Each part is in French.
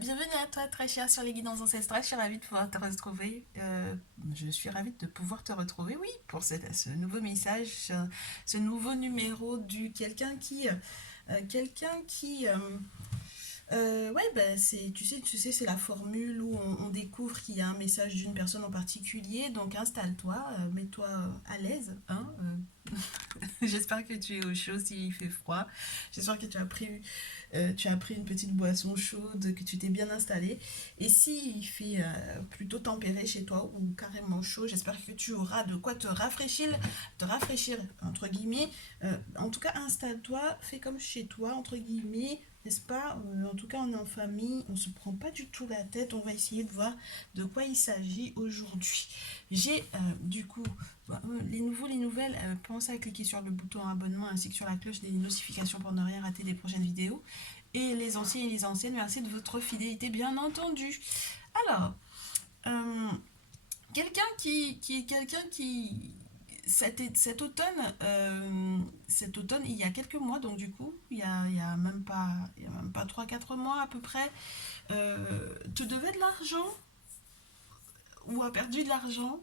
Bienvenue à toi, très cher sur les guidances ancestrales. Je suis ravie de pouvoir te retrouver. Je suis ravie de pouvoir te retrouver, oui, pour ce nouveau message, ce nouveau numéro du quelqu'un qui, ouais, bah, tu sais, c'est la formule où on découvre qu'il y a un message d'une personne en particulier. Donc installe-toi, mets-toi à l'aise, hein. J'espère que tu es au chaud s'il fait froid. J'espère que tu as pris une petite boisson chaude, que tu t'es bien installé. Et s'il fait plutôt tempéré chez toi ou carrément chaud, j'espère que tu auras de quoi te rafraîchir entre guillemets. En tout cas, installe-toi, fais comme chez toi entre guillemets. N'est-ce pas? En tout cas, on est en famille, on se prend pas du tout la tête. On va essayer de voir de quoi il s'agit aujourd'hui. J'ai du coup les nouveaux, les nouvelles. Pensez à cliquer sur le bouton abonnement ainsi que sur la cloche des notifications pour ne rien rater des prochaines vidéos. Et les anciens et les anciennes, merci de votre fidélité, bien entendu. Alors, euh, quelqu'un qui cet automne, il y a quelques mois, donc du coup, il y a même pas 3 4 mois à peu près, te devait de l'argent ou a perdu de l'argent,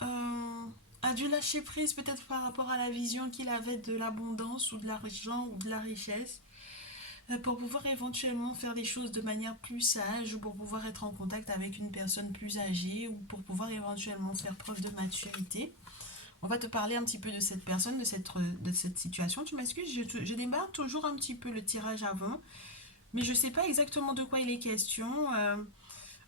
a dû lâcher prise peut-être par rapport à la vision qu'il avait de l'abondance ou de l'argent ou de la richesse, pour pouvoir éventuellement faire les choses de manière plus sage ou pour pouvoir être en contact avec une personne plus âgée ou pour pouvoir éventuellement faire preuve de maturité. On va te parler un petit peu de cette personne, de cette situation. Tu m'excuses, je démarre toujours un petit peu le tirage avant, mais je ne sais pas exactement de quoi il est question.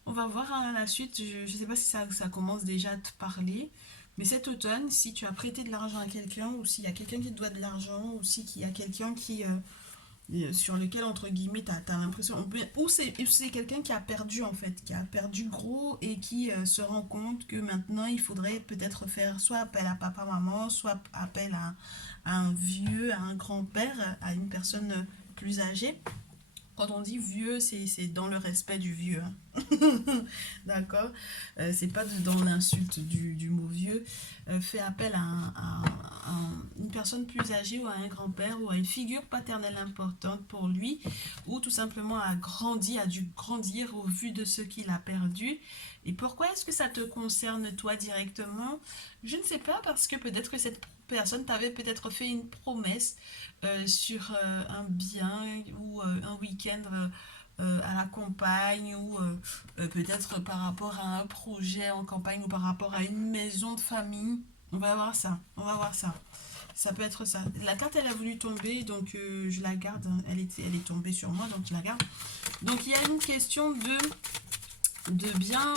On va voir à la suite. Je ne sais pas si ça commence déjà à te parler. Mais cet automne, si tu as prêté de l'argent à quelqu'un, ou s'il y a quelqu'un qui te doit de l'argent, ou s'il y a quelqu'un sur lequel, entre guillemets, tu as l'impression, ou c'est quelqu'un qui a perdu, en fait, qui a perdu gros et qui se rend compte que maintenant, il faudrait peut-être faire soit appel à papa, maman, soit appel à un vieux, à un grand-père, à une personne plus âgée. Quand on dit vieux, c'est dans le respect du vieux, hein. D'accord. C'est pas dans l'insulte du mot vieux. Fait appel une personne plus âgée ou à un grand-père ou à une figure paternelle importante pour lui, ou tout simplement a dû grandir au vu de ce qu'il a perdu. Et pourquoi est-ce que ça te concerne toi directement? Je ne sais pas, parce que peut-être que cette personne t'avait peut-être fait une promesse sur un bien ou un week-end à la campagne ou peut-être par rapport à un projet en campagne ou par rapport à une maison de famille. On va voir ça, on va voir ça. Ça peut être ça. La carte, elle a voulu tomber, donc je la garde, hein. Elle est tombée sur moi, donc je la garde. Donc il y a une question de bien,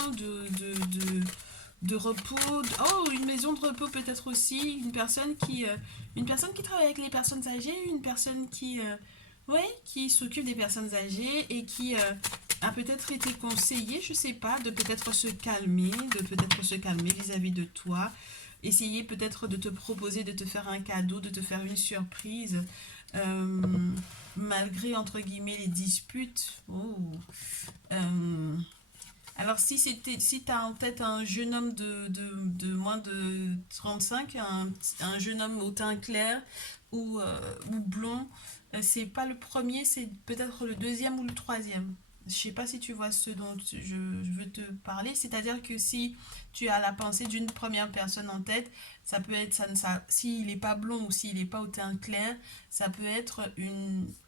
de repos. Oh, une maison de repos peut-être aussi. Une personne qui travaille avec les personnes âgées, une personne ouais, qui s'occupe des personnes âgées et qui a peut-être été conseillée, je sais pas, de peut-être se calmer, vis-à-vis de toi. Essayer peut-être de te proposer de te faire un cadeau, de te faire une surprise, euh, malgré entre guillemets les disputes. Oh. Euh, alors, si tu as en tête un jeune homme de moins de 35, un jeune homme au teint clair ou blond, c'est pas le premier, c'est peut-être le deuxième ou le troisième. Je sais pas si tu vois ce dont je veux te parler. C'est-à-dire que si tu as la pensée d'une première personne en tête, ça peut être s'il n'est pas blond ou s'il n'est pas au teint clair, ça peut être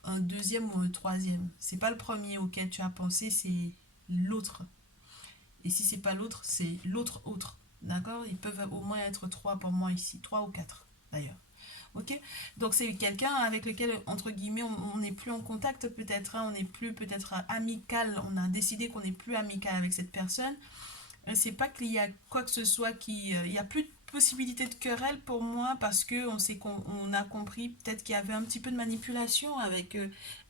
un deuxième ou un troisième. C'est pas le premier auquel tu as pensé, c'est l'autre. Et si c'est pas l'autre, c'est l'autre autre. D'accord? Ils peuvent au moins être trois pour moi ici. Trois ou quatre, d'ailleurs. Ok? Donc c'est quelqu'un avec lequel, entre guillemets, on n'est plus en contact peut-être, hein, on n'est plus peut-être amical, on a décidé qu'on n'est plus amical avec cette personne. C'est pas qu'il y a quoi que ce soit il y a plus de possibilité de querelle pour moi parce que on a compris peut-être qu'il y avait un petit peu de manipulation avec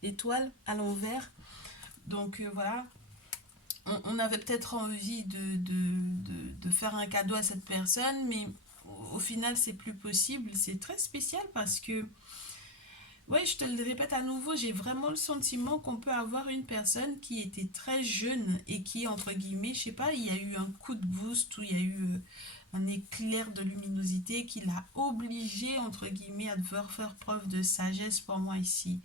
l'étoile à l'envers. Donc voilà, on avait peut-être envie de faire un cadeau à cette personne, mais au final, c'est plus possible. C'est très spécial parce que, ouais, je te le répète à nouveau, j'ai vraiment le sentiment qu'on peut avoir une personne qui était très jeune et qui, entre guillemets, je sais pas, il y a eu un coup de boost ou il y a eu un éclair de luminosité qui l'a obligé, entre guillemets, à devoir faire preuve de sagesse pour moi ici.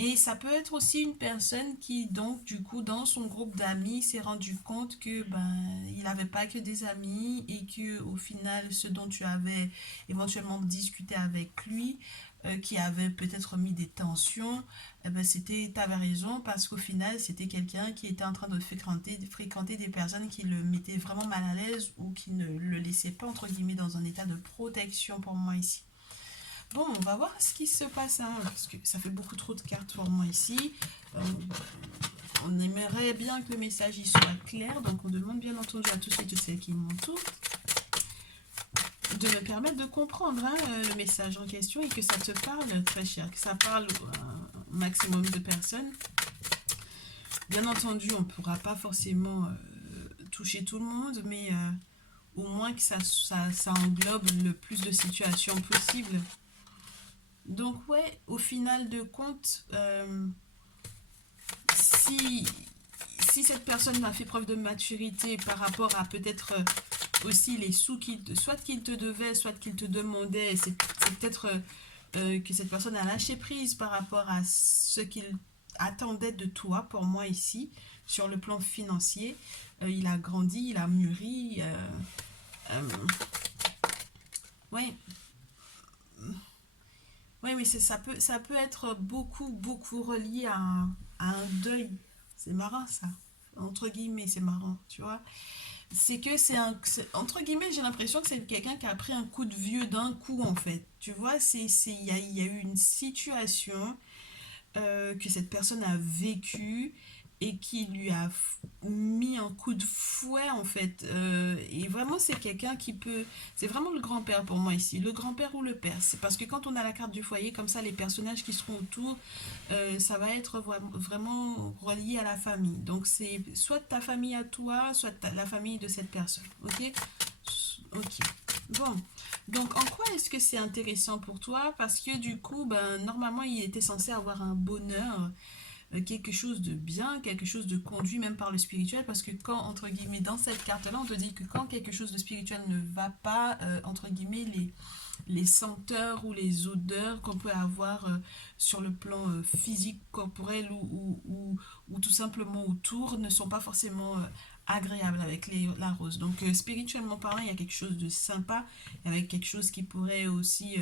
Et ça peut être aussi une personne qui, donc, du coup, dans son groupe d'amis, s'est rendu compte que ben, il n'avait pas que des amis et que, au final, ce dont tu avais éventuellement discuté avec lui, qui avait peut-être mis des tensions, eh ben, c'était, t'avais raison, parce qu'au final, c'était quelqu'un qui était en train de fréquenter des personnes qui le mettaient vraiment mal à l'aise ou qui ne le laissaient pas, entre guillemets, dans un état de protection pour moi ici. Bon, on va voir ce qui se passe, hein, parce que ça fait beaucoup trop de cartes pour moi ici. Euh, on aimerait bien que le message y soit clair, donc on demande bien entendu à tous et toutes celles qui m'entourent de me permettre de comprendre hein, le message en question et que ça te parle très cher, que ça parle au maximum de personnes. Bien entendu, on ne pourra pas forcément toucher tout le monde, mais au moins que ça englobe le plus de situations possibles. Donc ouais, au final de compte, si, si cette personne a fait preuve de maturité par rapport à peut-être aussi les sous soit qu'il te devait, soit qu'il te demandait, c'est peut-être que cette personne a lâché prise par rapport à ce qu'il attendait de toi, pour moi ici, sur le plan financier. Il a grandi, il a mûri. Euh, ouais, oui, mais ça peut être beaucoup, beaucoup relié à un deuil. C'est marrant ça. Entre guillemets, c'est marrant, tu vois. C'est que entre guillemets, j'ai l'impression que c'est quelqu'un qui a pris un coup de vieux d'un coup, en fait. Tu vois, il y a eu une situation que cette personne a vécu et qui lui a mis un coup de fouet en fait. Et vraiment c'est quelqu'un qui peut... C'est vraiment le grand-père pour moi ici. Le grand-père ou le père. C'est parce que quand on a la carte du foyer, comme ça les personnages qui seront autour, ça va être vraiment relié à la famille. Donc c'est soit ta famille à toi, soit la famille de cette personne. Ok. Ok. Bon, donc en quoi est-ce que c'est intéressant pour toi? Parce que du coup, ben, normalement, il était censé avoir un bonheur, quelque chose de bien, quelque chose de conduit même par le spirituel, parce que quand, entre guillemets, dans cette carte-là, on te dit que quand quelque chose de spirituel ne va pas, entre guillemets, les senteurs ou les odeurs qu'on peut avoir sur le plan physique, corporel ou tout simplement autour ne sont pas forcément agréables avec la rose. Donc spirituellement parlant, il y a quelque chose de sympa, avec quelque chose qui pourrait aussi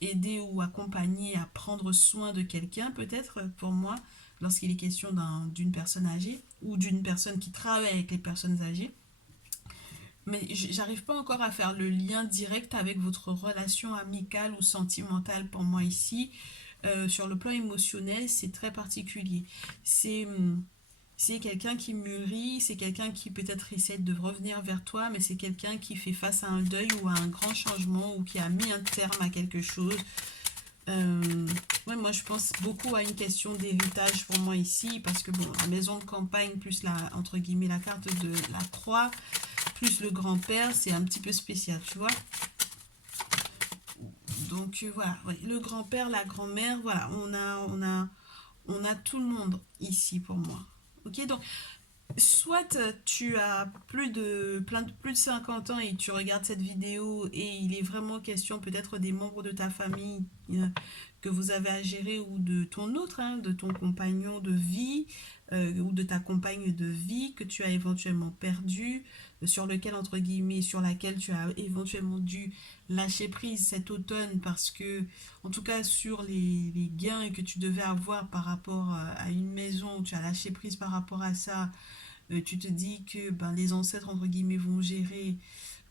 aider ou accompagner à prendre soin de quelqu'un, peut-être pour moi, lorsqu'il est question d'une personne âgée ou d'une personne qui travaille avec les personnes âgées. Mais j'arrive pas encore à faire le lien direct avec votre relation amicale ou sentimentale pour moi ici. Sur le plan émotionnel, c'est très particulier. C'est c'est quelqu'un qui mûrit, c'est quelqu'un qui peut-être essaie de revenir vers toi, mais c'est quelqu'un qui fait face à un deuil ou à un grand changement ou qui a mis un terme à quelque chose. Ouais, moi je pense beaucoup à une question d'héritage pour moi ici, parce que bon, la maison de campagne plus entre guillemets, la carte de la croix, plus le grand-père, c'est un petit peu spécial, tu vois. Donc voilà, ouais, le grand-père, la grand-mère, voilà, on a tout le monde ici pour moi. Ok, donc soit tu as plus de 50 ans et tu regardes cette vidéo et il est vraiment question peut-être des membres de ta famille que vous avez à gérer ou de ton autre, hein, de ton compagnon de vie ou de ta compagne de vie que tu as éventuellement perdu, sur lequel, entre guillemets, sur laquelle tu as éventuellement dû lâcher prise cet automne parce que, en tout cas, sur les gains que tu devais avoir par rapport à une maison, tu as lâché prise par rapport à ça. Tu te dis que ben, les ancêtres, entre guillemets, vont gérer,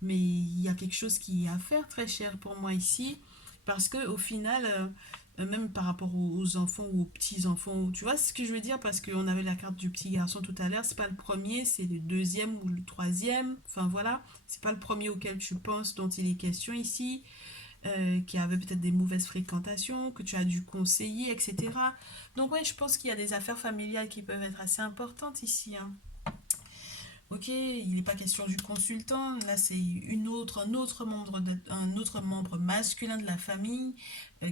mais il y a quelque chose qui est à faire très cher pour moi ici, parce que au final, même par rapport aux enfants ou aux petits-enfants, tu vois ce que je veux dire, parce qu'on avait la carte du petit garçon tout à l'heure, c'est pas le premier, c'est le deuxième ou le troisième, enfin voilà, c'est pas le premier auquel tu penses dont il est question ici, qui avait peut-être des mauvaises fréquentations, que tu as dû conseiller, etc. Donc ouais, je pense qu'il y a des affaires familiales qui peuvent être assez importantes ici, hein. Ok, il n'est pas question du consultant. Là, c'est un autre membre masculin de la famille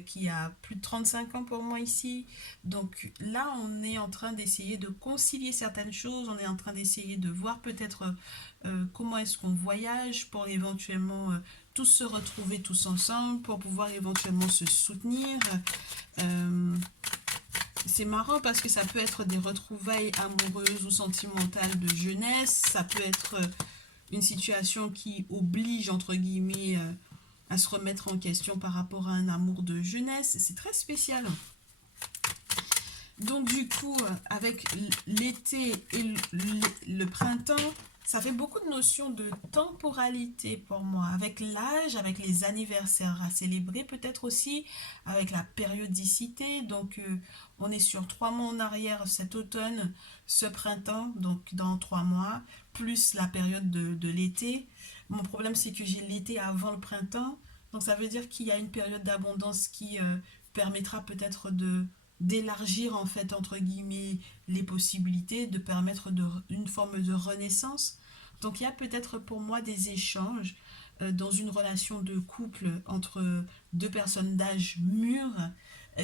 qui a plus de 35 ans pour moi ici. Donc là, on est en train d'essayer de concilier certaines choses. On est en train d'essayer de voir peut-être comment est-ce qu'on voyage pour éventuellement tous se retrouver tous ensemble, pour pouvoir éventuellement se soutenir. Euh, c'est marrant parce que ça peut être des retrouvailles amoureuses ou sentimentales de jeunesse. Ça peut être une situation qui oblige, entre guillemets, à se remettre en question par rapport à un amour de jeunesse. C'est très spécial. Donc du coup, avec l'été et le printemps, ça fait beaucoup de notions de temporalité pour moi, avec l'âge, avec les anniversaires à célébrer, peut-être aussi avec la périodicité. Donc on est sur 3 mois en arrière cet automne, ce printemps, donc dans 3 mois, plus la période de l'été. Mon problème, c'est que j'ai l'été avant le printemps, donc ça veut dire qu'il y a une période d'abondance qui permettra peut-être de d'élargir en fait entre guillemets les possibilités, de permettre une forme de renaissance. Donc il y a peut-être pour moi des échanges dans une relation de couple entre deux personnes d'âge mûr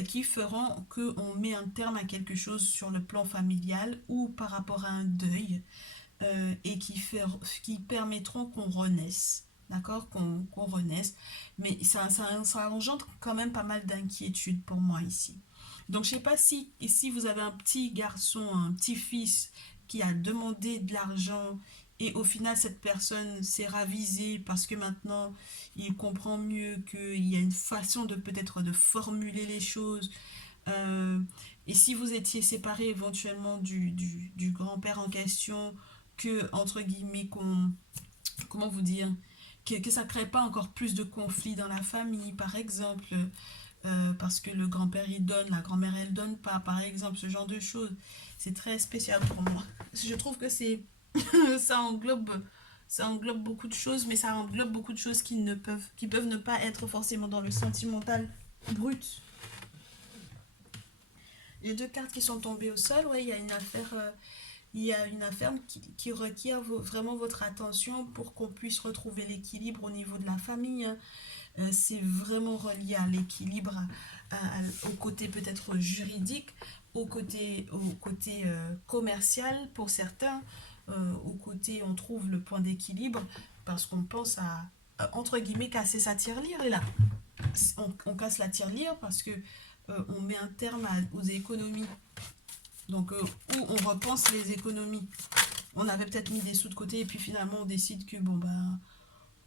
qui feront qu'on met un terme à quelque chose sur le plan familial ou par rapport à un deuil et qui permettront qu'on renaisse. D'accord, qu'on renaisse. Mais ça engendre quand même pas mal d'inquiétudes pour moi ici. Donc, je ne sais pas si vous avez un petit garçon, un petit-fils qui a demandé de l'argent et au final, cette personne s'est ravisée parce que maintenant, il comprend mieux qu'il y a une façon de peut-être de formuler les choses. Euh, et si vous étiez séparés éventuellement du grand-père en question, que, entre guillemets, comment vous dire, que ça ne crée pas encore plus de conflits dans la famille, par exemple, parce que le grand-père il donne, la grand-mère elle donne pas, par exemple, ce genre de choses. C'est très spécial pour moi. Je trouve que c'est ça englobe ça englobe beaucoup de choses, mais ça englobe beaucoup de choses qui peuvent ne pas être forcément dans le sentimental brut. Les deux cartes qui sont tombées au sol, ouais, il y a une affaire qui requiert vraiment votre attention pour qu'on puisse retrouver l'équilibre au niveau de la famille, hein. C'est vraiment relié à l'équilibre, au côté peut-être juridique, au côté commercial pour certains, au côté on trouve le point d'équilibre parce qu'on pense entre guillemets, casser sa tirelire. Et là, on casse la tirelire parce que on met un terme aux économies. Donc, où on repense les économies. On avait peut-être mis des sous de côté et puis finalement on décide que bon ben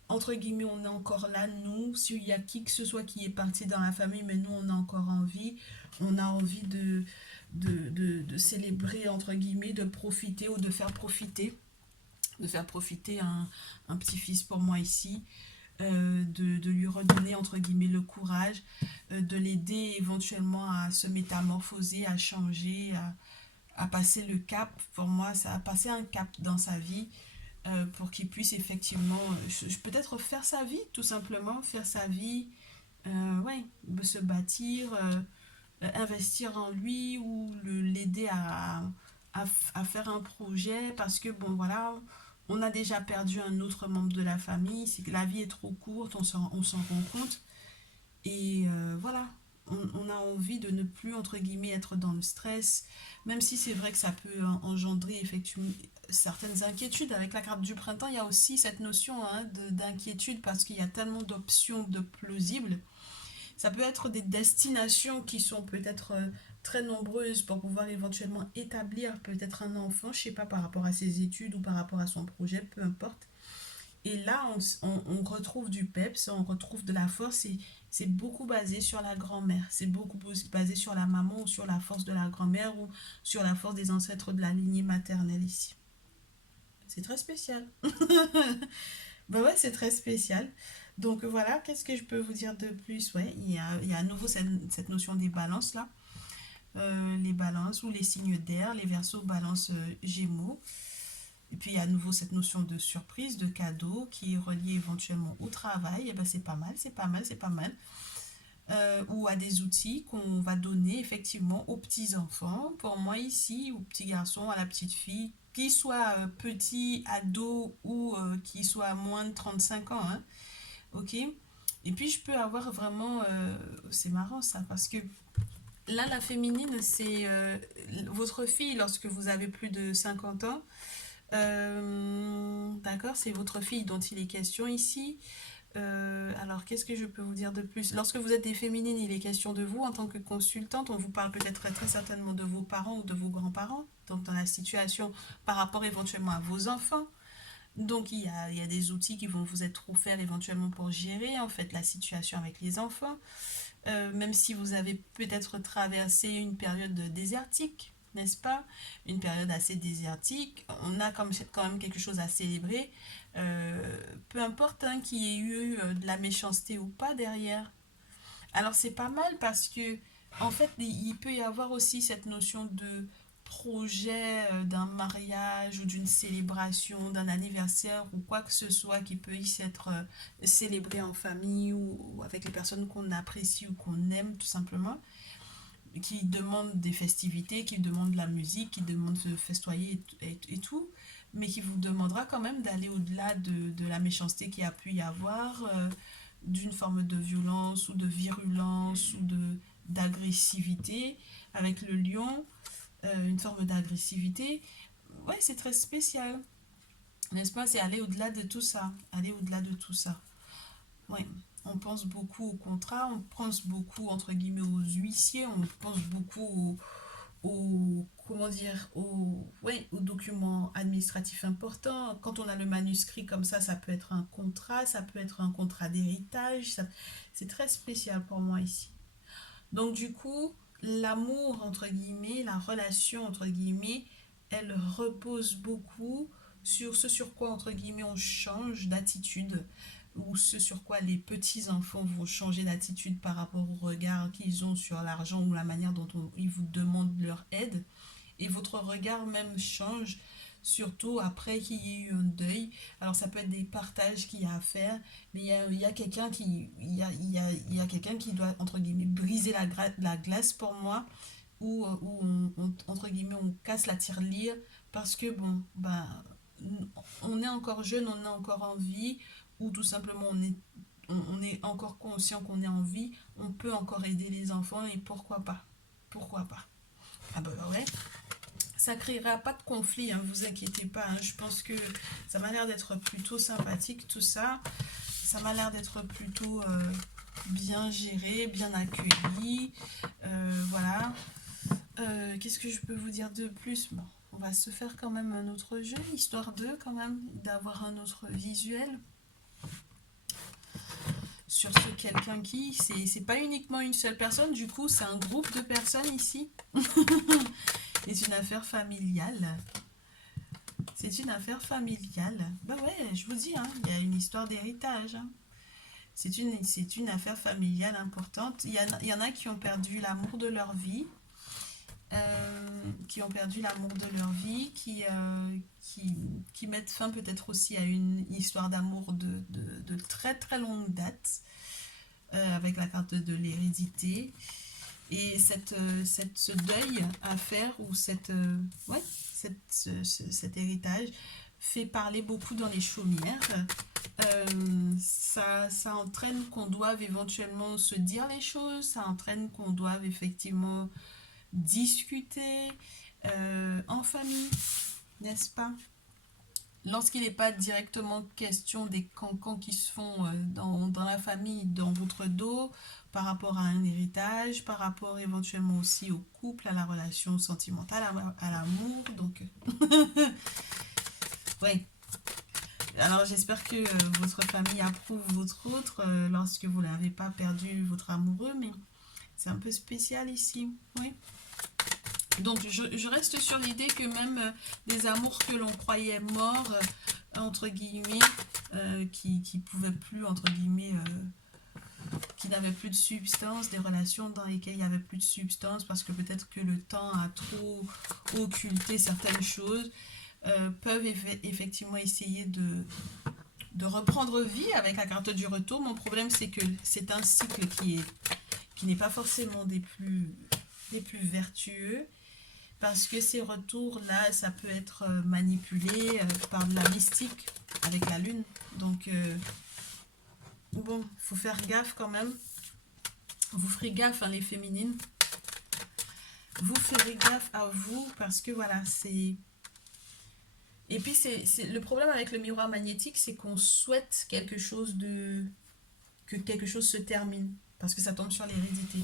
entre guillemets, on est encore là, nous, s'il y a qui que ce soit qui est parti dans la famille, mais nous, on a encore envie, on a envie de célébrer, entre guillemets, de profiter ou de faire profiter un petit-fils pour moi ici, de lui redonner, entre guillemets, le courage, de l'aider éventuellement à se métamorphoser, à changer, à passer le cap. Pour moi, ça a passé un cap dans sa vie pour qu'il puisse effectivement peut-être faire sa vie, tout simplement, faire sa vie, ouais, se bâtir, investir en lui ou l'aider à faire un projet parce que, bon, voilà, on a déjà perdu un autre membre de la famille, c'est que la vie est trop courte, on s'en rend compte. Et voilà, on a envie de ne plus, entre guillemets, être dans le stress, même si c'est vrai que ça peut engendrer effectivement certaines inquiétudes. Avec la carte du printemps, il y a aussi cette notion hein, d'inquiétude parce qu'il y a tellement d'options de plausibles. Ça peut être des destinations qui sont peut-être très nombreuses pour pouvoir éventuellement établir peut-être un enfant, je sais pas, par rapport à ses études ou par rapport à son projet, peu importe. Et là, on retrouve du peps, on retrouve de la force et c'est beaucoup basé sur la grand-mère. C'est beaucoup basé sur la maman ou sur la force de la grand-mère ou sur la force des ancêtres de la lignée maternelle ici. C'est très spécial. Bah ouais, c'est très spécial. Donc voilà, qu'est-ce que je peux vous dire de plus? Ouais, il y a à nouveau cette notion des balances là. Les balances ou les signes d'air, les versos balance gémeaux. Et puis il y a à nouveau cette notion de surprise, de cadeau qui est reliée éventuellement au travail. Et ben c'est pas mal, c'est pas mal, c'est pas mal. Ou à des outils qu'on va donner effectivement aux petits-enfants. Pour moi ici, aux petits garçons, à la petite fille, qui soit petit, ado ou qui soit moins de 35 ans. Hein, ok. Et puis je peux avoir vraiment... c'est marrant ça, parce que là, la féminine, c'est votre fille lorsque vous avez plus de 50 ans. D'accord, c'est votre fille dont il est question ici. Alors, qu'est-ce que je peux vous dire de plus? Lorsque vous êtes des féminines, il est question de vous en tant que consultante. On vous parle peut-être très certainement de vos parents ou de vos grands-parents, donc dans la situation par rapport éventuellement à vos enfants. Donc, il y a des outils qui vont vous être offerts éventuellement pour gérer en fait la situation avec les enfants. Même si vous avez peut-être traversé une période désertique, n'est-ce pas? Une période assez désertique, on a quand même quelque chose à célébrer. Peu importe hein, qu'il y ait eu de la méchanceté ou pas derrière. Alors c'est pas mal parce que en fait il peut y avoir aussi cette notion de projet d'un mariage ou d'une célébration, d'un anniversaire ou quoi que ce soit qui peut y être célébré en famille ou avec les personnes qu'on apprécie ou qu'on aime tout simplement, qui demandent des festivités, qui demandent de la musique, qui demandent de se festoyer et tout, mais qui vous demandera quand même d'aller au-delà de la méchanceté qu'il y a pu y avoir, d'une forme de violence ou de virulence ou d'agressivité avec le lion, une forme d'agressivité. Ouais, c'est très spécial, n'est-ce pas? C'est aller au-delà de tout ça, aller au-delà de tout ça. Ouais. On pense beaucoup au contrat, on pense beaucoup entre guillemets aux huissiers, on pense beaucoup comment dire, ouais, aux documents administratifs importants. Quand on a le manuscrit comme ça peut être un contrat, ça peut être un contrat d'héritage. C'est très spécial pour moi ici. Donc du coup, l'amour, entre guillemets, la relation, entre guillemets, elle repose beaucoup sur ce sur quoi, entre guillemets, on change d'attitude ou ce sur quoi les petits-enfants vont changer d'attitude par rapport au regard qu'ils ont sur l'argent ou la manière dont ils vous demandent leur aide. Et votre regard même change, surtout après qu'il y ait eu un deuil. Alors ça peut être des partages qu'il y a à faire, mais il y a quelqu'un il y a quelqu'un qui doit, entre guillemets, briser la glace pour moi, où entre guillemets, on casse la tirelire, parce que, bon, ben, on est encore jeune, on est encore en vie, ou tout simplement on est encore conscient qu'on est en vie, on peut encore aider les enfants, et pourquoi pas? Pourquoi pas? Ah bah ouais, ça créera pas de conflit, hein, vous inquiétez pas, hein. Je pense que ça m'a l'air d'être plutôt sympathique tout ça. Ça m'a l'air d'être plutôt bien géré, bien accueilli. Voilà. Qu'est-ce que je peux vous dire de plus? Bon, on va se faire quand même un autre jeu, histoire de quand même d'avoir un autre visuel sur ce quelqu'un qui. C'est pas uniquement une seule personne, du coup, c'est un groupe de personnes ici. C'est une affaire familiale. C'est une affaire familiale. Bah ouais, je vous dis, hein, il y a une histoire d'héritage. Hein. C'est une affaire familiale importante. Il y en a qui ont perdu l'amour de leur vie, qui ont perdu l'amour de leur vie, qui mettent fin peut-être aussi à une histoire d'amour de très très longue date, avec la carte de l'hérédité. Et ce deuil à faire, ou ouais, cet héritage, fait parler beaucoup dans les chaumières. Ça entraîne qu'on doive éventuellement se dire les choses, ça entraîne qu'on doive effectivement discuter en famille, n'est-ce pas? Lorsqu'il n'est pas directement question des cancans qui se font dans la famille, dans votre dos, par rapport à un héritage, par rapport éventuellement aussi au couple, à la relation sentimentale, à l'amour. Donc, ouais. Alors, j'espère que votre famille approuve votre autre lorsque vous n'avez pas perdu votre amoureux, mais c'est un peu spécial ici. Oui. Donc je reste sur l'idée que même des amours que l'on croyait morts, entre guillemets, qui pouvaient plus, entre guillemets, qui n'avaient plus de substance, des relations dans lesquelles il n'y avait plus de substance parce que peut-être que le temps a trop occulté certaines choses, peuvent effectivement essayer de reprendre vie avec la carte du retour. Mon problème, c'est que c'est un cycle qui n'est pas forcément des plus vertueux, parce que ces retours-là, ça peut être manipulé par de la mystique avec la lune. Donc, bon, il faut faire gaffe quand même. Vous ferez gaffe, hein, les féminines. Vous ferez gaffe à vous, parce que voilà, c'est... Et puis, le problème avec le miroir magnétique, c'est qu'on souhaite quelque chose que quelque chose se termine, parce que ça tombe sur l'hérédité.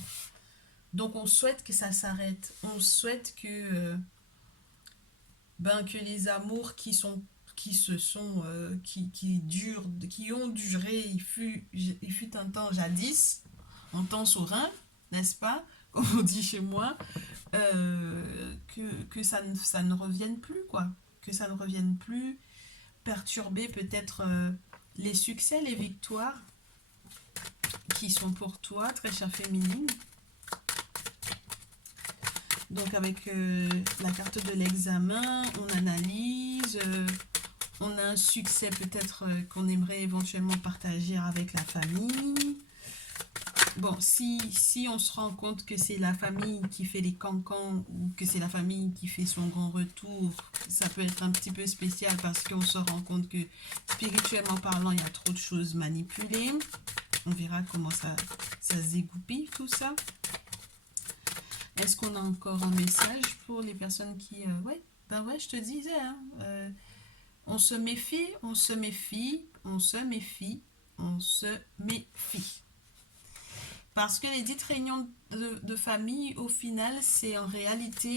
Donc on souhaite que ça s'arrête. On souhaite que les amours qui durent, qui ont duré, il fut un temps jadis, en temps serein, n'est-ce pas? Comme on dit chez moi, que ça ne revienne plus, quoi. Que ça ne revienne plus, perturber peut-être les succès, les victoires qui sont pour toi, très chère féminine. Donc avec la carte de l'examen, on analyse, on a un succès peut-être qu'on aimerait éventuellement partager avec la famille. Bon, si on se rend compte que c'est la famille qui fait les cancans ou que c'est la famille qui fait son grand retour, ça peut être un petit peu spécial parce qu'on se rend compte que spirituellement parlant, il y a trop de choses manipulées. On verra comment ça se dégoupille tout ça. Est-ce qu'on a encore un message pour les personnes qui... ouais, ben ouais, je te disais, hein, on se méfie, on se méfie, on se méfie, on se méfie. Parce que les dites réunions de famille, au final, c'est en réalité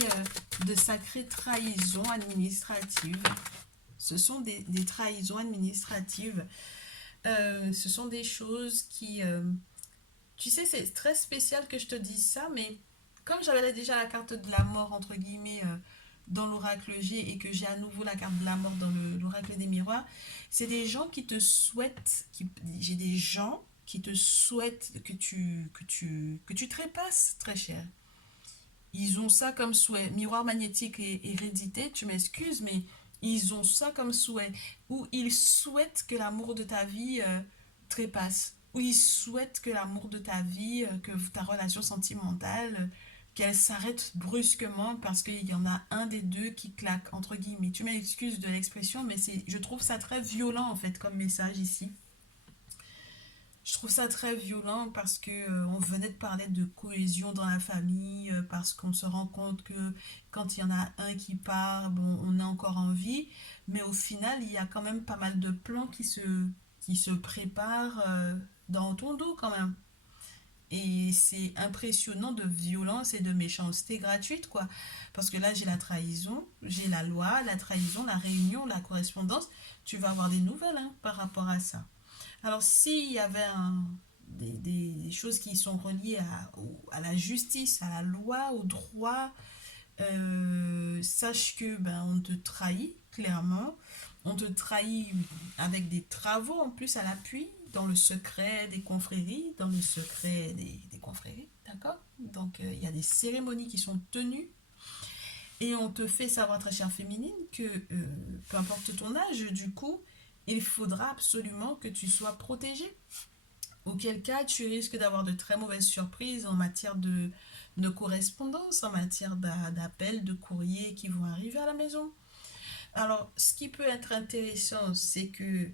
de sacrées trahisons administratives. Ce sont des trahisons administratives. Ce sont des choses qui... tu sais, c'est très spécial que je te dise ça, mais comme j'avais déjà la carte de la mort, entre guillemets, dans l'oracle G et que j'ai à nouveau la carte de la mort dans l'oracle des miroirs, c'est des gens qui te souhaitent, j'ai des gens qui te souhaitent que tu trépasses, très cher. Ils ont ça comme souhait. Miroir magnétique et hérédité, tu m'excuses, mais ils ont ça comme souhait. Ou ils souhaitent que l'amour de ta vie trépasse. Ou ils souhaitent que l'amour de ta vie, que ta relation sentimentale, qu'elle s'arrête brusquement parce qu'il y en a un des deux qui claque, entre guillemets. Tu m'excuses de l'expression, mais je trouve ça très violent, en fait, comme message ici. Je trouve ça très violent parce que on venait de parler de cohésion dans la famille, parce qu'on se rend compte que quand il y en a un qui part, bon, on est encore en vie, mais au final, il y a quand même pas mal de plans qui se préparent dans ton dos quand même. Et c'est impressionnant de violence et de méchanceté gratuite, quoi. Parce que là, j'ai la trahison, j'ai la loi, la trahison, la réunion, la correspondance. Tu vas avoir des nouvelles hein, par rapport à ça. Alors, s'il y avait des choses qui sont reliées à la justice, à la loi, au droit, sache que on te trahit, clairement. On te trahit avec des travaux en plus à l'appui, dans le secret des confréries, dans le secret des confréries, d'accord? Donc, il y a des cérémonies qui sont tenues et on te fait savoir, très chère féminine, que peu importe ton âge, du coup, il faudra absolument que tu sois protégée. Auquel cas, tu risques d'avoir de très mauvaises surprises en matière de correspondance, en matière d'appels, de courriers qui vont arriver à la maison. Alors, ce qui peut être intéressant, c'est que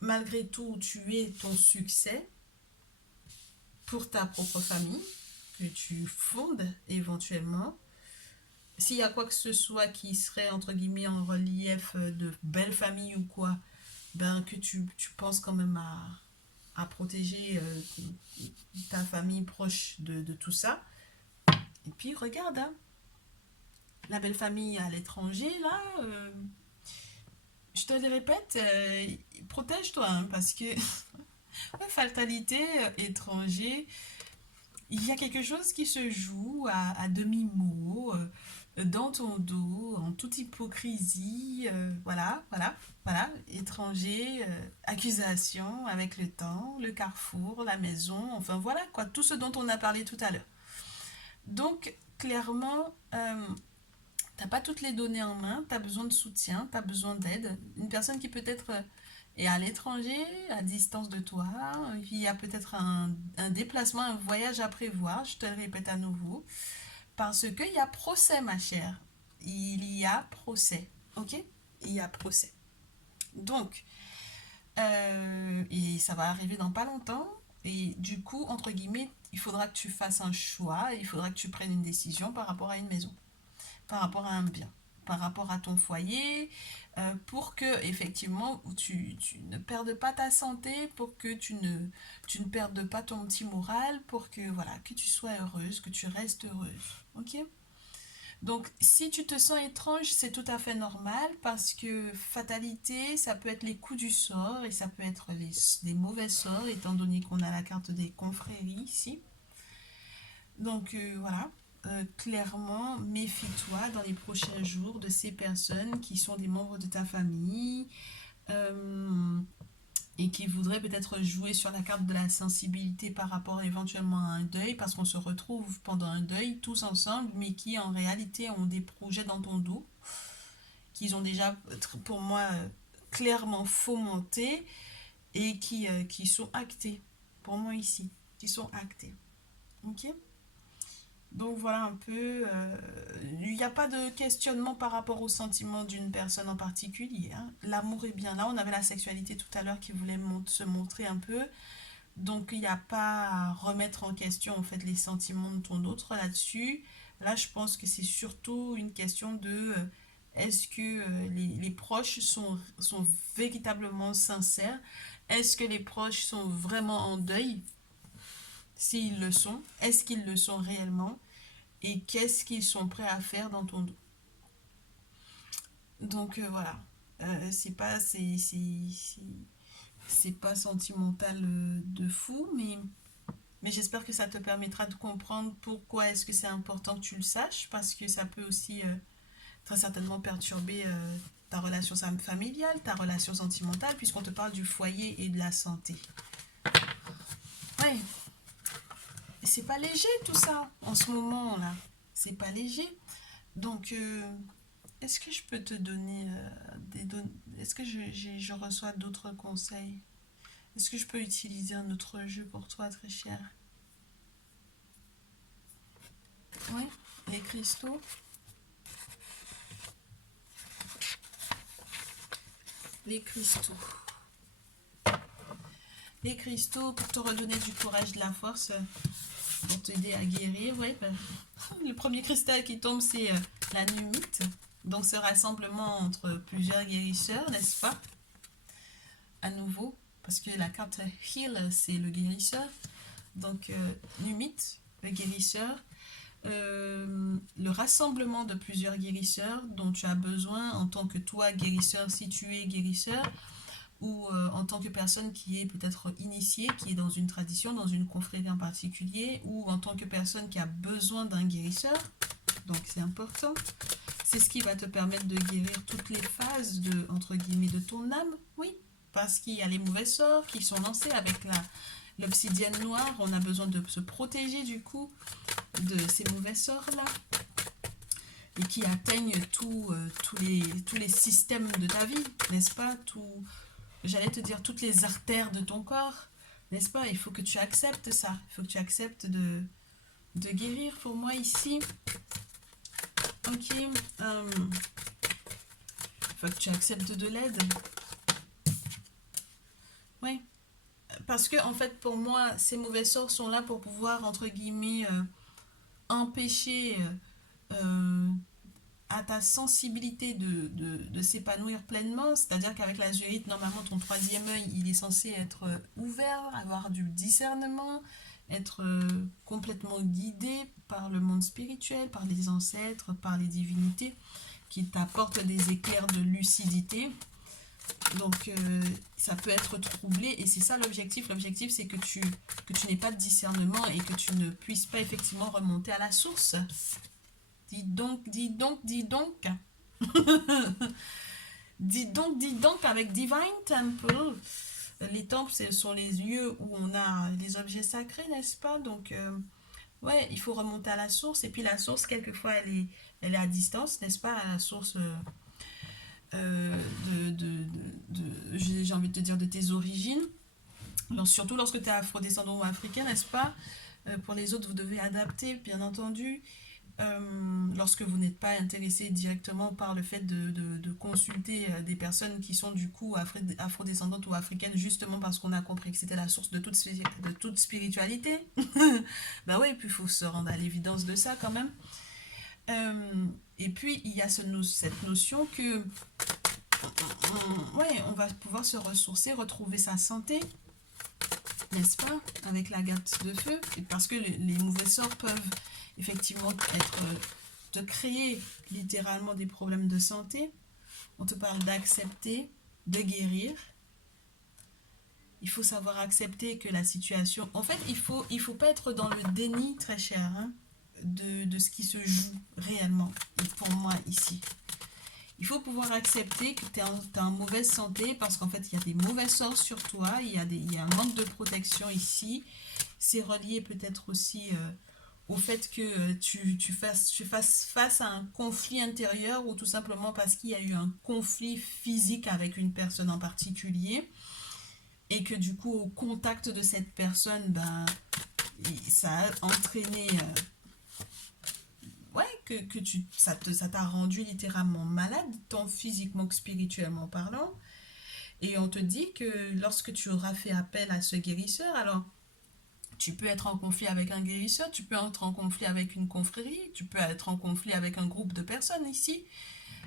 malgré tout, tu aies ton succès pour ta propre famille, que tu fondes éventuellement. S'il y a quoi que ce soit qui serait, entre guillemets, en relief de belle famille ou quoi, que tu penses quand même à protéger ta famille proche de tout ça. Et puis, regarde, hein, la belle famille à l'étranger, là, je te le répète, protège-toi, hein, parce que fatalité, étranger, il y a quelque chose qui se joue à demi-mot, dans ton dos, en toute hypocrisie, voilà, voilà, voilà, étranger, accusation avec le temps, le carrefour, la maison, enfin voilà, quoi, tout ce dont on a parlé tout à l'heure. Donc, clairement, t'as pas toutes les données en main, tu as besoin de soutien, tu as besoin d'aide. Une personne qui peut-être est à l'étranger, à distance de toi, il y a peut-être un déplacement, un voyage à prévoir, je te le répète à nouveau, parce qu'il y a procès, ma chère. Il y a procès, ok? Il y a procès. Donc, et ça va arriver dans pas longtemps, et du coup, entre guillemets, il faudra que tu fasses un choix, il faudra que tu prennes une décision par rapport à une maison, par rapport à un bien, par rapport à ton foyer, pour que effectivement tu ne perdes pas ta santé, pour que tu ne perdes pas ton petit moral, pour que voilà, que tu sois heureuse, que tu restes heureuse. Ok? Donc, si tu te sens étrange, c'est tout à fait normal parce que fatalité, ça peut être les coups du sort et ça peut être des mauvais sorts, étant donné qu'on a la carte des confréries ici. Donc, voilà. Clairement, méfie-toi dans les prochains jours de ces personnes qui sont des membres de ta famille, euh, et qui voudrait peut-être jouer sur la carte de la sensibilité par rapport éventuellement à un deuil, parce qu'on se retrouve pendant un deuil tous ensemble, mais qui en réalité ont des projets dans ton dos, qu'ils ont déjà, pour moi, clairement fomentés et qui sont actés, pour moi ici, qui sont actés. Ok? Donc voilà un peu, il n'y a pas de questionnement par rapport au sentiment d'une personne en particulier, hein. L'amour est bien là, on avait la sexualité tout à l'heure qui voulait se montrer un peu, donc il n'y a pas à remettre en question en fait les sentiments de ton autre là-dessus. Là je pense que c'est surtout une question de est-ce que les proches sont véritablement sincères, est-ce que les proches sont vraiment en deuil, s'ils le sont, est-ce qu'ils le sont réellement, et qu'est-ce qu'ils sont prêts à faire dans ton dos. Donc voilà. C'est pas sentimental de fou, mais j'espère que ça te permettra de comprendre pourquoi est-ce que c'est important que tu le saches, parce que ça peut aussi très certainement perturber ta relation familiale, ta relation sentimentale, puisqu'on te parle du foyer et de la santé. Ouais, c'est pas léger tout ça en ce moment là. C'est pas léger. Donc, est-ce que je peux te donner des données? Est-ce que je reçois d'autres conseils? Est-ce que je peux utiliser un autre jeu pour toi, très cher? Oui, les cristaux. Les cristaux. Les cristaux pour te redonner du courage, de la force, pour t'aider à guérir. Ouais, ben, le premier cristal qui tombe, c'est la numite. Donc, ce rassemblement entre plusieurs guérisseurs, n'est-ce pas? À nouveau, parce que la carte Heal, c'est le guérisseur. Donc, numite, le guérisseur. Le rassemblement de plusieurs guérisseurs dont tu as besoin en tant que toi guérisseur, si tu es guérisseur, ou en tant que personne qui est peut-être initiée, qui est dans une tradition, dans une confrérie en particulier, ou en tant que personne qui a besoin d'un guérisseur. Donc c'est important. C'est ce qui va te permettre de guérir toutes les phases de, entre guillemets, de ton âme, oui. Parce qu'il y a les mauvais sorts qui sont lancés avec l'obsidienne noire. On a besoin de se protéger du coup de ces mauvais sorts-là. Et qui atteignent tous les systèmes de ta vie, n'est-ce pas? J'allais te dire toutes les artères de ton corps, n'est-ce pas? Il faut que tu acceptes ça. Il faut que tu acceptes de guérir pour moi ici. Ok. Il faut que tu acceptes de l'aide. Oui. Parce que, en fait, pour moi, ces mauvais sorts sont là pour pouvoir, entre guillemets, empêcher à ta sensibilité de s'épanouir pleinement. C'est-à-dire qu'avec la zénith, normalement, ton troisième œil, il est censé être ouvert, avoir du discernement, être complètement guidé par le monde spirituel, par les ancêtres, par les divinités, qui t'apportent des éclairs de lucidité. Donc, ça peut être troublé, et c'est ça l'objectif. L'objectif, c'est que tu n'aies pas de discernement et que tu ne puisses pas effectivement remonter à la source. Dis donc, dis donc, dis donc. Dis donc avec Divine Temple. Les temples, ce sont les lieux où on a les objets sacrés, n'est-ce pas? Donc, ouais, il faut remonter à la source. Et puis la source, quelquefois, elle est à distance, n'est-ce pas? À la source j'ai envie de te dire, de tes origines. Alors, surtout lorsque tu es afrodescendant ou africain, n'est-ce pas? Pour les autres, vous devez adapter, bien entendu. Lorsque vous n'êtes pas intéressé directement par le fait de consulter des personnes qui sont du coup afrodescendantes ou africaines, justement parce qu'on a compris que c'était la source de toute spiritualité. Bah oui, puis il faut se rendre à l'évidence de ça quand même. Et puis, il y a cette notion que ouais, on va pouvoir se ressourcer, retrouver sa santé, n'est-ce pas, avec la gâte de feu, et parce que les mauvais sorts peuvent effectivement être te créer littéralement des problèmes de santé. On te parle d'accepter, de guérir. Il faut savoir accepter que la situation... En fait, il faut pas être dans le déni, très cher, hein, de ce qui se joue réellement, et pour moi, ici. Il faut pouvoir accepter que tu es en mauvaise santé parce qu'en fait, il y a des mauvais sorts sur toi, il y a un manque de protection ici. C'est relié peut-être aussi au fait que tu fasses face à un conflit intérieur ou tout simplement parce qu'il y a eu un conflit physique avec une personne en particulier et que du coup, au contact de cette personne, ben, ça a entraîné ouais, ça t'a rendu littéralement malade, tant physiquement que spirituellement parlant. Et on te dit que lorsque tu auras fait appel à ce guérisseur, alors tu peux être en conflit avec un guérisseur, tu peux être en conflit avec une confrérie, tu peux être en conflit avec un groupe de personnes ici,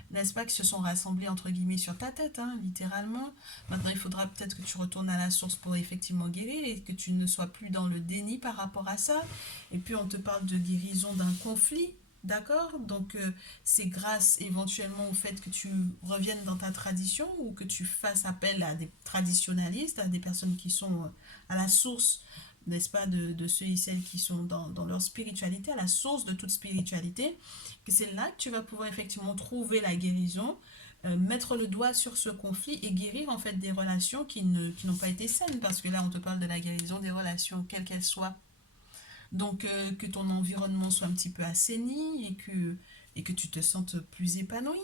n'est-ce pas, qui se sont rassemblés entre guillemets sur ta tête, hein, littéralement. Maintenant, il faudra peut-être que tu retournes à la source pour effectivement guérir et que tu ne sois plus dans le déni par rapport à ça. Et puis, on te parle de guérison d'un conflit. D'accord. Donc, c'est grâce éventuellement au fait que tu reviennes dans ta tradition ou que tu fasses appel à des traditionalistes, à des personnes qui sont à la source, n'est-ce pas, de ceux et celles qui sont dans leur spiritualité, à la source de toute spiritualité, que c'est là que tu vas pouvoir effectivement trouver la guérison, mettre le doigt sur ce conflit et guérir en fait des relations qui n'ont pas été saines, parce que là on te parle de la guérison des relations, quelles qu'elles soient. Donc que ton environnement soit un petit peu assaini et que tu te sentes plus épanoui.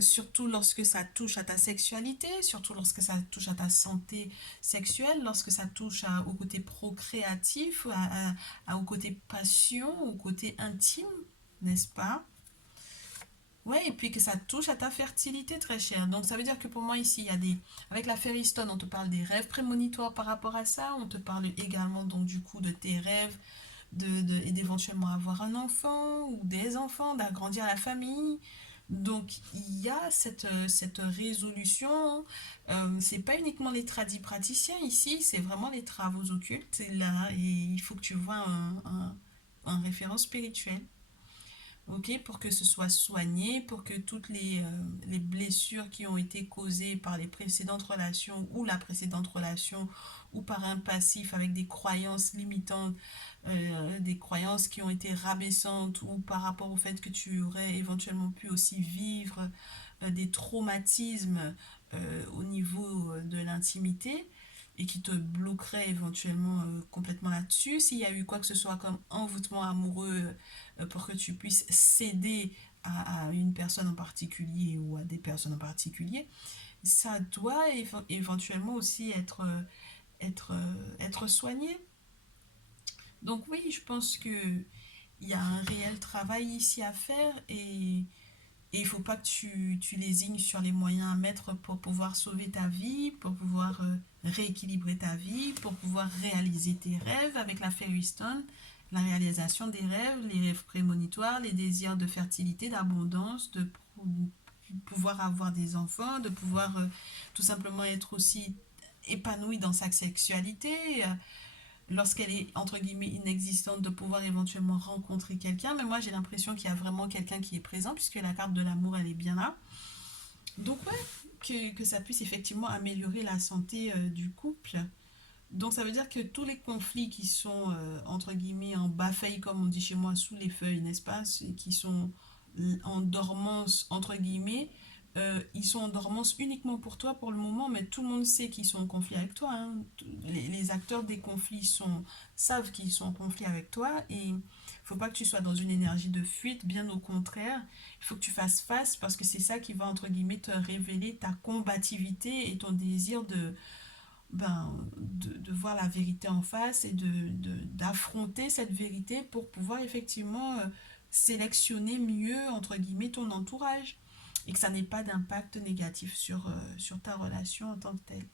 Surtout lorsque ça touche à ta sexualité, surtout lorsque ça touche à ta santé sexuelle, lorsque ça touche au côté procréatif, au côté passion, au côté intime, n'est-ce pas? Ouais, et puis que ça touche à ta fertilité, très chère. Donc ça veut dire que pour moi ici, il y a des... Avec la Ferrystone, on te parle des rêves prémonitoires par rapport à ça. On te parle également donc du coup de tes rêves, et d'éventuellement avoir un enfant ou des enfants, d'agrandir la famille. Donc il y a cette résolution. C'est pas uniquement les tradis praticiens ici, c'est vraiment les travaux occultes. Et là, et il faut que tu vois un référent spirituel. Ok, pour que ce soit soigné, pour que toutes les blessures qui ont été causées par les précédentes relations ou la précédente relation ou par un passif avec des croyances limitantes, des croyances qui ont été rabaissantes ou par rapport au fait que tu aurais éventuellement pu aussi vivre des traumatismes au niveau de l'intimité et qui te bloquerait éventuellement complètement là-dessus. S'il y a eu quoi que ce soit comme envoûtement amoureux pour que tu puisses céder à une personne en particulier ou à des personnes en particulier, ça doit éventuellement aussi être soigné. Donc oui, je pense que il y a un réel travail ici à faire et il ne faut pas que tu lésignes sur les moyens à mettre pour pouvoir sauver ta vie, pour pouvoir rééquilibrer ta vie, pour pouvoir réaliser tes rêves avec la Fairy Stone, la réalisation des rêves, les rêves prémonitoires, les désirs de fertilité, d'abondance, de pouvoir avoir des enfants, de pouvoir tout simplement être aussi épanoui dans sa sexualité, lorsqu'elle est entre guillemets inexistante, de pouvoir éventuellement rencontrer quelqu'un. Mais moi j'ai l'impression qu'il y a vraiment quelqu'un qui est présent puisque la carte de l'amour elle est bien là. Donc ouais, que ça puisse effectivement améliorer la santé du couple. Donc ça veut dire que tous les conflits qui sont entre guillemets en bas-feuille comme on dit chez moi, sous les feuilles, n'est-ce pas, qui sont en dormance entre guillemets, ils sont en dormance uniquement pour toi pour le moment, mais tout le monde sait qu'ils sont en conflit avec toi, hein. Les acteurs des conflits savent qu'ils sont en conflit avec toi et il ne faut pas que tu sois dans une énergie de fuite, bien au contraire. Il faut que tu fasses face parce que c'est ça qui va entre guillemets te révéler ta combativité et ton désir de voir la vérité en face et d'affronter cette vérité pour pouvoir effectivement sélectionner mieux, entre guillemets, ton entourage et que ça n'ait pas d'impact négatif sur ta relation en tant que telle.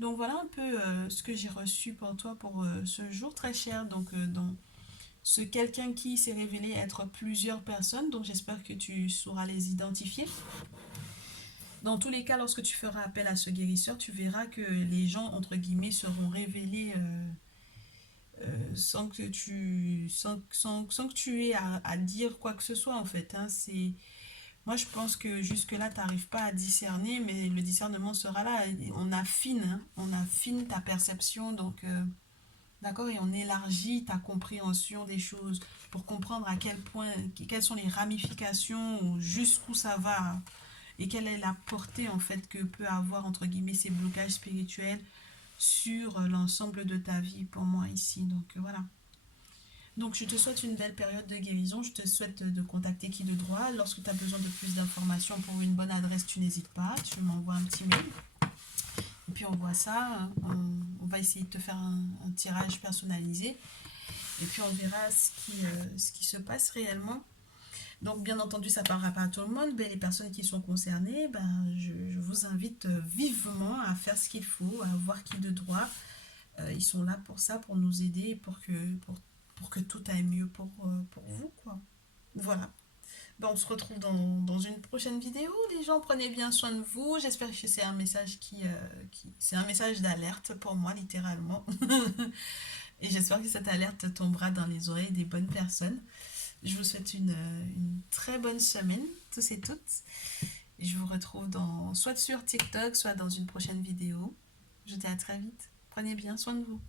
Donc voilà un peu ce que j'ai reçu pour toi pour ce jour très cher. Donc dans ce quelqu'un qui s'est révélé être plusieurs personnes, donc j'espère que tu sauras les identifier. Dans tous les cas, lorsque tu feras appel à ce guérisseur, tu verras que les gens, entre guillemets, seront révélés sans que tu aies à dire quoi que ce soit, en fait. Hein. Moi, je pense que jusque-là, tu n'arrives pas à discerner, mais le discernement sera là. On affine, hein. On affine ta perception, donc, d'accord, et on élargit ta compréhension des choses pour comprendre à quel point, quelles sont les ramifications, jusqu'où ça va, et quelle est la portée, en fait, que peut avoir, entre guillemets, ces blocages spirituels sur l'ensemble de ta vie pour moi ici. Donc, voilà. Donc, je te souhaite une belle période de guérison. Je te souhaite de contacter qui de droit. Lorsque tu as besoin de plus d'informations pour une bonne adresse, tu n'hésites pas. Tu m'envoies un petit mail. Et puis, on voit ça. On va essayer de te faire un tirage personnalisé. Et puis, on verra ce qui se passe réellement. Donc, bien entendu, ça ne parlera pas à tout le monde. Mais les personnes qui sont concernées, je vous invite vivement à faire ce qu'il faut, à voir qui de droit. Ils sont là pour ça, pour nous aider, pour que tout aille mieux pour vous, quoi. Voilà. Ben, on se retrouve dans une prochaine vidéo. Les gens, prenez bien soin de vous. J'espère que c'est un message c'est un message d'alerte pour moi, littéralement. Et j'espère que cette alerte tombera dans les oreilles des bonnes personnes. Je vous souhaite une très bonne semaine, tous et toutes. Et je vous retrouve soit sur TikTok, soit dans une prochaine vidéo. Je vous dis à très vite. Prenez bien soin de vous.